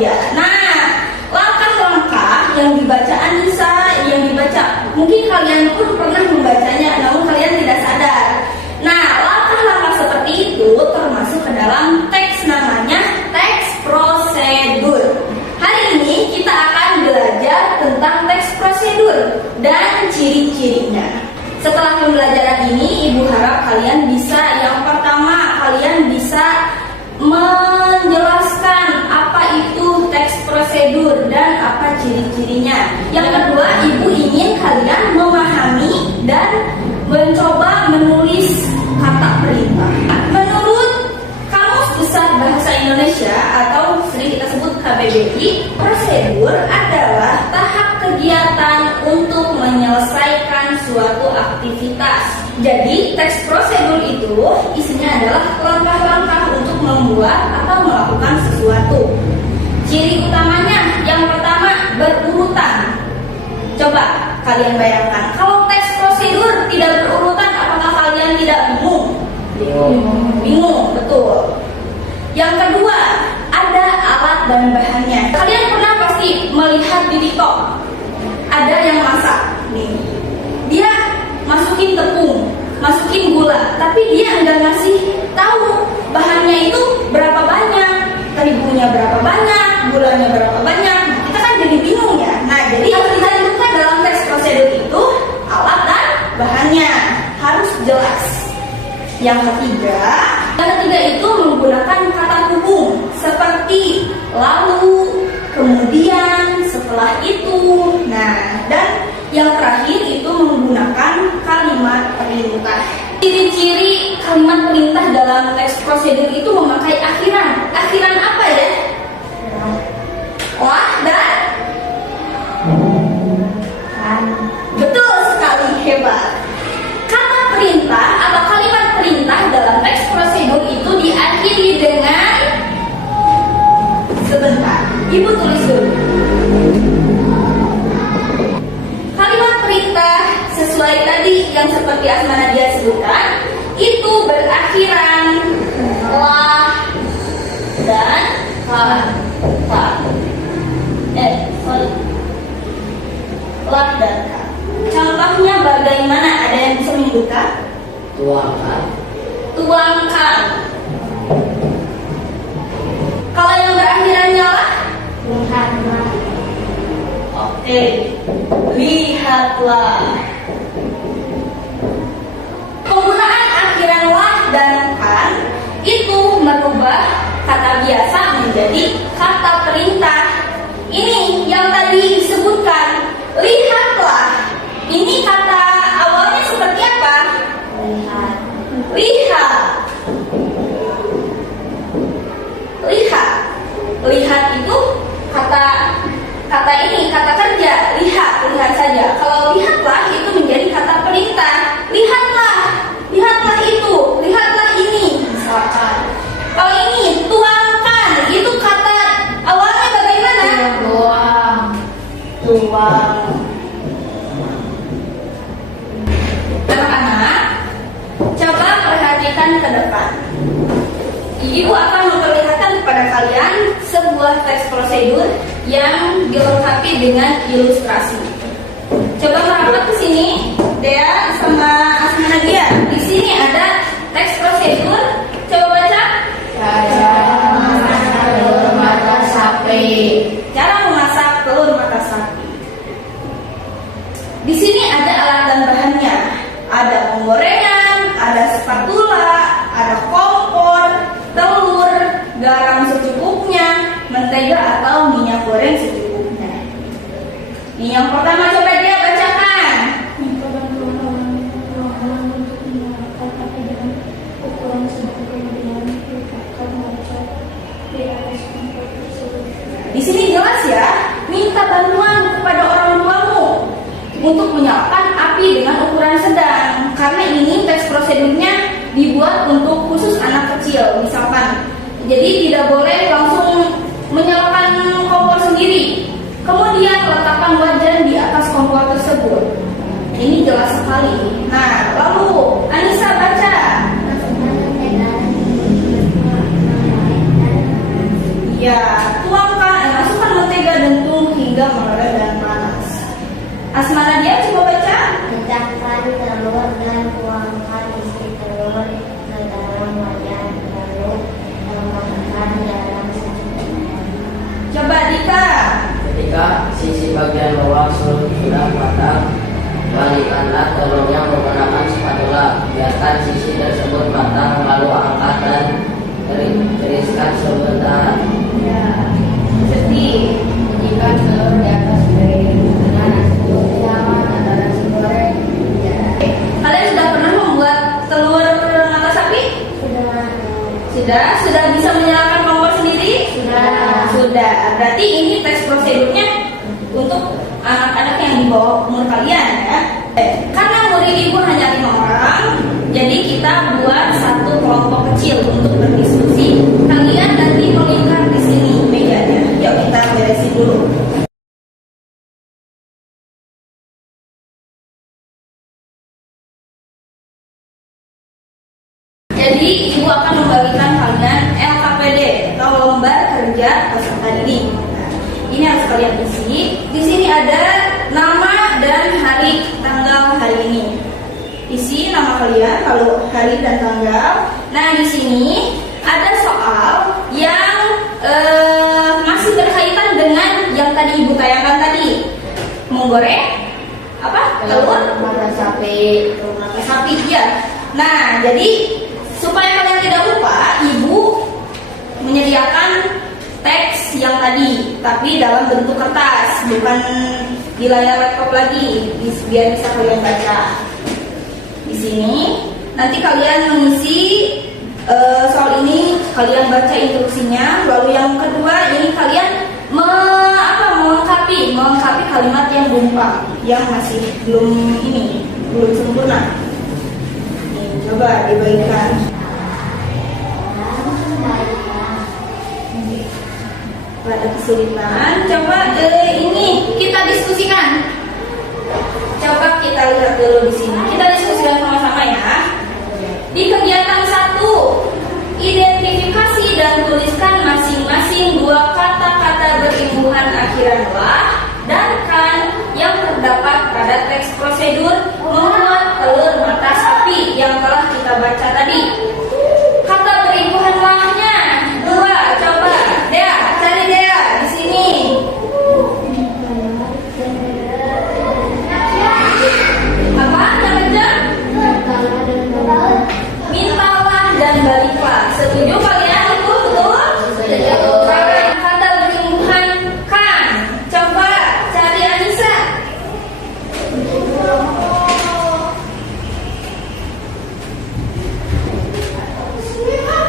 iya. Nah, langkah-langkah yang dibaca Anissa, yang dibaca mungkin kalian pun pernah membacanya, namun kalian tidak sadar. Nah, langkah-langkah seperti itu termasuk ke dalam teks, namanya teks prosedur. Hari ini kita akan belajar tentang teks prosedur dan ciri-cirinya. Setelah pembelajaran ini, Ibu harap kalian bisa, yang pertama, kalian bisa menjelaskan apa itu teks prosedur dan apa ciri-cirinya. Yang kedua, Ibu ingin kalian memahami dan mencoba menulis kata perintah. Menurut Kamus Besar Bahasa Indonesia atau sering kita sebut KBBI, prosedur adalah tahap kegiatan untuk menyelesaikan suatu aktivitas. Jadi, teks prosedur itu isinya adalah langkah-langkah untuk membuat atau melakukan sesuatu. Ciri utamanya, yang pertama, berurutan. Coba kalian bayangkan, kalau teks prosedur tidak berurutan, apakah kalian tidak bingung? Bingung, betul. Yang kedua, ada alat dan bahannya. Kalian pernah pasti melihat di TikTok, ada yang masak nih. Dia masukin tepung, masukin gula, tapi dia nggak ngasih tahu bahannya itu berapa banyak, terigunya berapa banyak, gulanya berapa banyak. Kita kan jadi bingung ya. Nah, jadi yang kita tentukan dalam teks prosedur itu alat dan bahannya harus jelas. Yang ketiga itu menggunakan kata hubung seperti lalu, kemudian, setelah itu. Nah, dan yang terakhir itu menggunakan kalimat perintah. Ciri-ciri kalimat perintah dalam teks prosedur itu memakai akhiran. Akhiran apa ya? Lah dan betul sekali, hebat. Kata perintah atau kalimat perintah dalam teks prosedur itu diakhiri dengan, sebentar, Ibu tulis dulu. Kalimat perintah sesuai tadi yang seperti Asma Nadia sebutkan, itu berakhiran lah dan lah dan ka. Contohnya bagaimana? Ada yang bisa menyebutkan? Tuangkan. Kalau yang berakhirannya lah? Lihatlah. Oke, lihatlah. Penggunaan akhiran lah dan kan itu merubah kata biasa menjadi kata perintah. Ini yang tadi disebutkan, lihatlah. Ini kata awalnya seperti apa? Lihat itu kata ini, kata kerja. Lihat saja. Kalau lihatlah itu menjadi kata perintah. Lihatlah itu, lihatlah ini, misalkan. Kalau ini tuangkan, itu kata awalnya bagaimana? Tuang. Anak-anak, coba perhatikan ke depan. Ibu akan memperlihatkan kepada kalian sebuah teks prosedur yang dilengkapi dengan ilustrasi. Coba merapat ke sini, Dea sama Asma Nadia. Di sini ada teks prosedur. Coba baca. Cara memasak telur mata sapi. Cara memasak telur mata sapi. Di sini ada alat dan bahannya. Ada penggorengan, ada spatula, ada kompor, telur, garam secukupnya, mentega atau minyak goreng secukupnya. Ini yang pertama, coba dia bacakan. Minta bantuan orang untuk menyalakan api dengan ukuran sesuai dengan ditetapkan mereka di atas kompor tersebut. Di sini jelas ya, minta bantuan kepada orang tuamu untuk menyalakan api dengan ukuran sedang. Karena ini teks prosedurnya dibuat untuk khusus anak kecil, misalkan. Jadi tidak boleh langsung menyalakan kompor sendiri. Kemudian letakkan wajan di atas kompor tersebut. Ini jelas sekali. Nah, lalu Anissa baca. Ya, tuangkan Coba Dika. Ketika sisi bagian bawah sudah matang, balikanlah telurnya menggunakan spatula. Biarkan sisi tersebut matang, lalu angkat dan tiriskan sebentar. Ya, seperti Jika telur di atas piring dengan nasi goreng atau nasi goreng. Ya. kalian sudah pernah membuat telur mata sapi? Sudah bisa menyalakan kompor sendiri? Sudah. Berarti ini tes prosedurnya untuk anak-anak yang di bawah umur kalian ya. Karena murid ibu hanya 5 orang, jadi kita buat satu kelompok kecil untuk berdiskusi. Kalian nanti melingkar di sini mejanya. Yuk kita beresin dulu. Jadi ibu akan membagikan kalian LKPD atau lembar kerja peserta didik. Nah, ini harus kalian isi. Di sini ada nama dan hari tanggal hari ini. Isi nama kalian, lalu hari dan tanggal. Nah di sini ada soal yang masih berkaitan dengan yang tadi ibu tayangkan tadi. Menggoreng apa? Telur mata sapi. mata sapi ya. Nah jadi supaya kalian tidak lupa, ibu menyediakan teks yang tadi, tapi dalam bentuk kertas, bukan di layar laptop lagi, biar bisa kalian baca. Di sini nanti kalian mengisi soal ini, kalian baca instruksinya. Lalu yang kedua ini kalian melengkapi kalimat yang gumpal, yang masih belum sempurna. Coba dibagikan. Ada kesulitan. Coba ini kita diskusikan. Coba kita lihat dulu di sini. Kita diskusikan sama-sama ya. Di kegiatan 1, identifikasi dan tuliskan masing-masing 2 kata-kata berimbuhan akhiran lah dan kan yang terdapat pada teks prosedur membuat telur mata sapi yang telah kita baca tadi. Kata berimbuhan lahnya 2. Coba Dea, cari Dea di sini. Apa namanya? Mintalah dan baliklah. Setuju kalian itu betul? Setuju. Kata berimbuhan kan. Coba cari Anissa.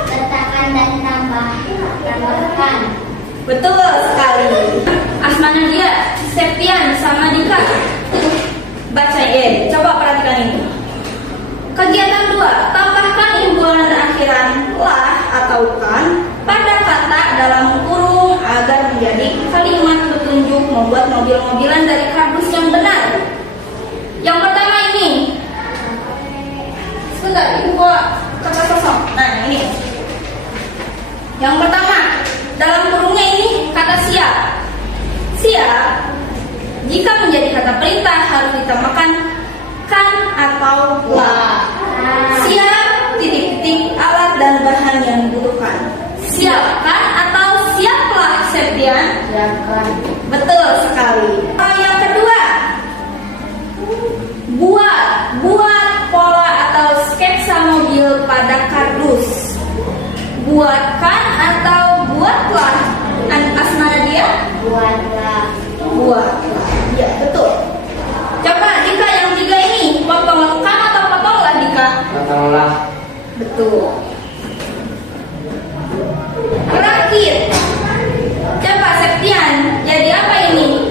Letakkan dan tambahkan. Betul sekali. Asmana dia, Septian sama Dika. Bacain. Coba perhatikan ini. Kegiatan 2, tambahkan imbuhan akhiran lah atau kan pada kata dalam kurung agar menjadi kalimat petunjuk membuat mobil-mobilan dari kardus yang benar. Yang pertama ini. Sebentar, ibu bawa kertas kosong. Nah, ini. Yang pertama, dalam kurungnya ini kata siap. Siap, jika menjadi kata perintah harus ditambahkan kan atau la. Siap, titik-titik, alat dan bahan yang dibutuhkan. Siapkan atau siaplah, Septian? Siapkan. Betul sekali. Yang kedua, buat pola atau sketsa mobil pada kardus. Buatkan atau buatlah, Asmana dia? Buatlah. Ya betul. Coba Dika yang 3 ini, potonglah kan atau potonglah Dika? Potonglah. Betul. Rakit. Coba Septian, jadi apa ini?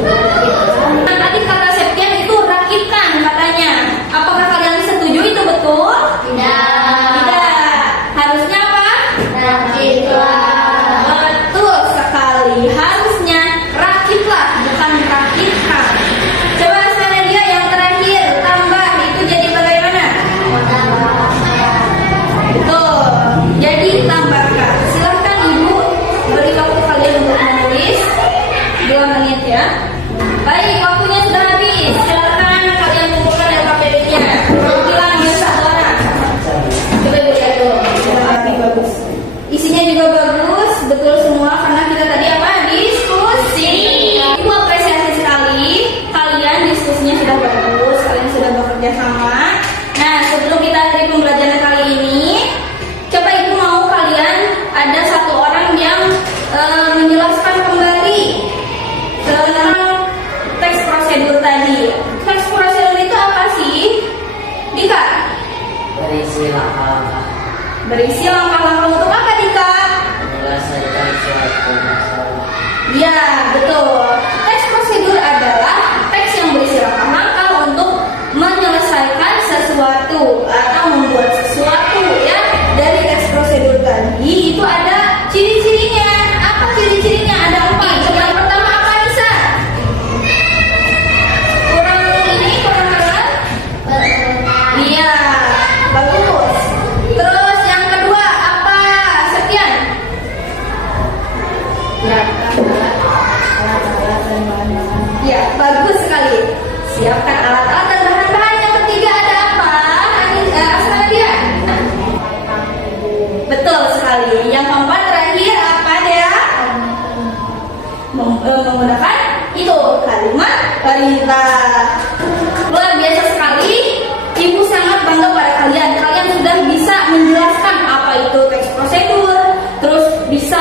Kan tadi kata Septian itu rakitkan katanya. Apakah kalian setuju itu betul? Tidak. Harusnya apa? Rakitlah. Betul sekali. Harusnya rakitlah, bukan rakitkan. Coba sekarang dia yang terakhir, tambah itu jadi bagaimana? Betul. Jadi tambahkan. Silahkan ibu beri waktu kalian untuk menulis 2 menit ya. Baik, waktunya sudah habis. Silahkan kalian kumpulkan LKPD-nya. Bilang ya satu orang. Coba ibu lihat dulu. Rapi, bagus. Isinya juga bagus, betul semua karena kita tadi apa? Diskusi. berisi langkah-langkah untuk apa, Dika? Menyelesaikan suatu masalah. Ya, betul. Teks prosedur adalah teks yang berisi langkah-langkah untuk menyelesaikan sesuatu atau membuat sesuatu ya. Dari teks prosedur tadi itu ada ciri-cirinya. Apa ciri-cirinya? Ada 4. Yang pertama apa, Nisa? Kurang keras? Iya, bagus. Terus yang kedua apa, Septian? Siapkan alat-alat dan bahan-bahan. Ya, bagus sekali. Siapkan alat-alat dan bahan-bahan. Yang ketiga ada apa? Asal dia. Betul sekali. Yang keempat terakhir apa dia? Menggunakan itu kalimat perintah. Luar biasa sekali. Ibu sangat bangga pada kalian. Kalian sudah bisa menjelaskan apa itu teks prosedur, terus bisa